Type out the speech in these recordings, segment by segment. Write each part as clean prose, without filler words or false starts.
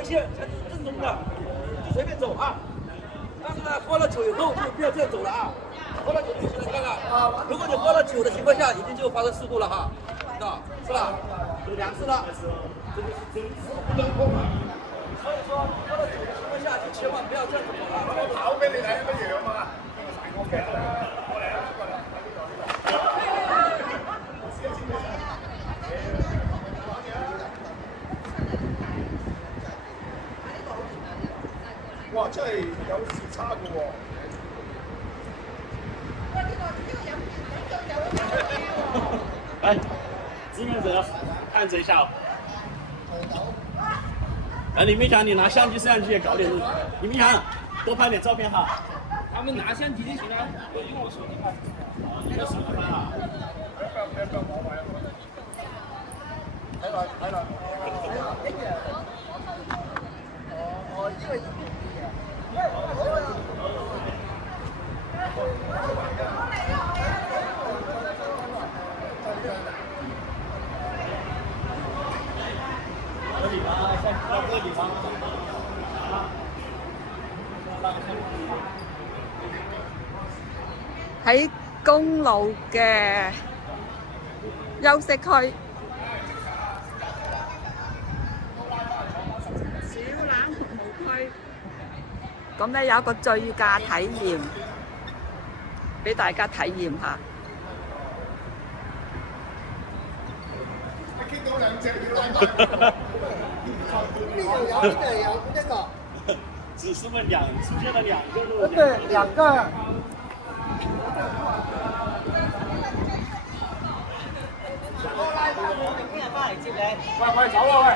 环线才是正宗的，就随便走啊。但是呢，喝了酒以后就不要这样走了啊。喝了酒的情况看看啊，如果你喝了酒的情况下，已经就发生事故了哈，知道是吧？有2次了，这个不能碰啊。所以说，喝了酒的情况下，就千万不要这样子走了。口俾你睇乜嘢啊嘛？哇！真係有時差嘅喎。来，志愿者看这一下。李明强，你拿相机、摄像机也搞点。李明强，多拍点照片哈。他们拿相机就行了，我用我手机拍。你的手机拍哈。睇落。哦，因為这里吗？在这个地方。喺公路嘅休息區。小欖服務區，咁咧有一個醉駕體驗，俾大家體驗下。傾到兩隻要拉翻。呢度有一個。只是问出现了2个路。對，2個。聽日翻嚟接你。喂，走啦喂！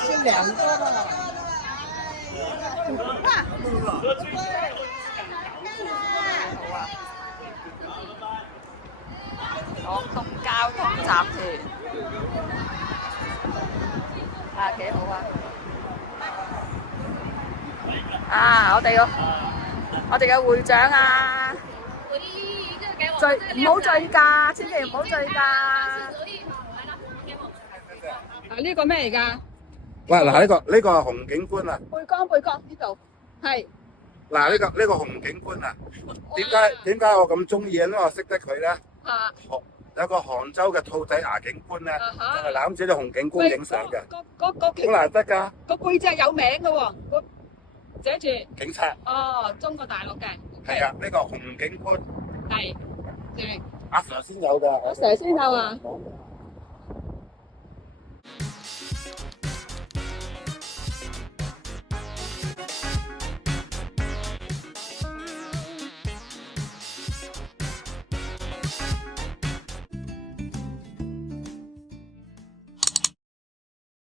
是兩個的。廣東交通集團啊，幾好啊！啊，我哋嘅會長啊，唔好醉駕，千祈唔好醉駕。啊，呢個咩嚟㗎？喂，嗱，呢個係洪警官啊。背江呢度係。嗱，呢個洪警官啊，點解我咁中意咧？因為我識得佢咧。啊。有個杭州嘅兔仔牙警官咧，就係攬住啲洪警官影相嘅。好難得㗎。個背脊有名嘅喎，寫住警察。哦，中國大陸嘅。係啊，呢個洪警官。係。正。阿 Sir 先有㗎。阿 Sir 先有啊。